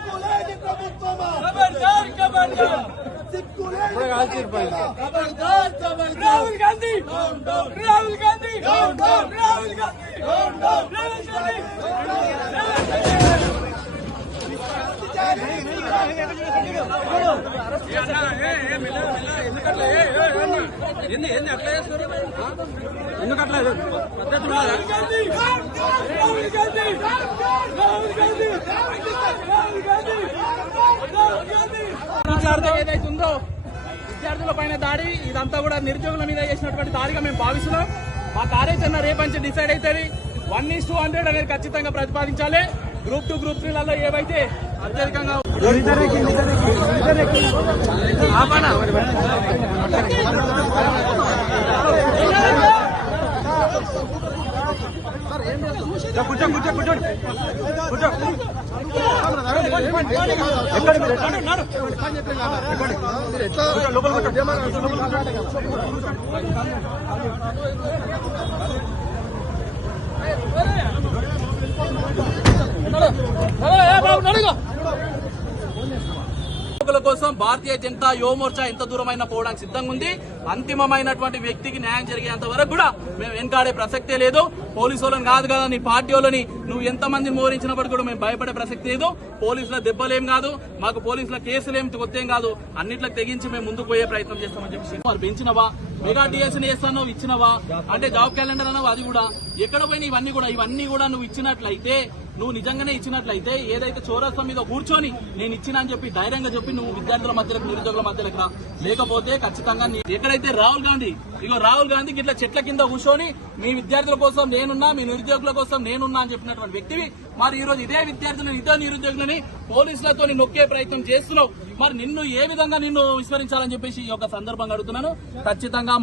సిక్కులేని ప్రభుత్వమా ఖబర్దార్ ఖబర్దార్ సిక్కులేని ఖబర్దార్ ఖబర్దార్ రాహుల్ గాంధీ రాహుల్ గాంధీ రాహుల్ గాంధీ ఎందుకు అట్లా రాహుల్ గాంధీ రాహుల్ గాంధీ రాహుల్ గాంధీ రాహుల్ గాంధీ రాహుల్ గాంధీ విద్యార్థులు ఏదైతే ఉందో విద్యార్థుల పైన దాడి ఇదంతా కూడా నిరుద్యోగుల మీద చేసినటువంటి దాడిగా మేము భావిస్తున్నాం. మా కార్యాచరణ రేపంచి డిసైడ్ అవుతుంది. 1:100 అనేది ఖచ్చితంగా ప్రతిపాదించాలి. గ్రూప్ 2 గ్రూప్ 3లలో ఏవైతే అత్యధికంగా కోసం భారతీయ జనతా యువ మోర్చా ఎంత దూరమైనా పోవడానికి సిద్ధంగా ఉంది. అంతిమమైనటువంటి వ్యక్తికి న్యాయం జరిగేంత వరకు కూడా మేము వెనకాడే ప్రసక్తే లేదు. పోలీసు వాళ్ళని కాదు కదా, నీ పార్టీ వాళ్ళని నువ్వు ఎంతమందిని మోరించినప్పటికీ కూడా మేము భయపడే ప్రసక్తి లేదు. పోలీసుల దెబ్బలేం కాదు, మాకు పోలీసుల కేసులేం కొత్తేం కాదు, అన్నిట్లకు తెగించి మేము ముందుకు పోయే ప్రయత్నం చేస్తామని చెప్పి మరి పెంచినవా, మెగా టీఎస్ని వేస్తానో ఇచ్చినవా, అంటే జాబ్ క్యాలెండర్ అన్నావు అది కూడా ఎక్కడ పోయినా ఇవన్నీ కూడా నువ్వు ఇచ్చినట్లయితే, నువ్వు నిజంగానే ఇచ్చినట్లయితే ఏదైతే చౌరస్తా మీద కూర్చొని నేను ఇచ్చినా అని చెప్పి ధైర్యంగా చెప్పి నువ్వు విద్యార్థుల మధ్యలకు నిరుద్యోగుల మధ్యలకు రా. లేకపోతే ఖచ్చితంగా ఎక్కడైతే రాహుల్ గాంధీ ఇట్లా చెట్ల కింద కూర్చొని మీ విద్యార్థుల కోసం నేనున్నా, మీ నిరుద్యోగుల కోసం నేనున్నా అని చెప్పినటువంటి వ్యక్తివి మరి ఈ రోజు ఇదే విద్యార్థులను ఇదే నిరుద్యోగులని పోలీసులతో నొక్కే ప్రయత్నం చేస్తున్నావు. మరి నిన్ను ఏ విధంగా నిన్ను విస్మరించాలని చెప్పేసి ఈ యొక్క సందర్భంగా అడుగుతున్నాను. ఖచ్చితంగా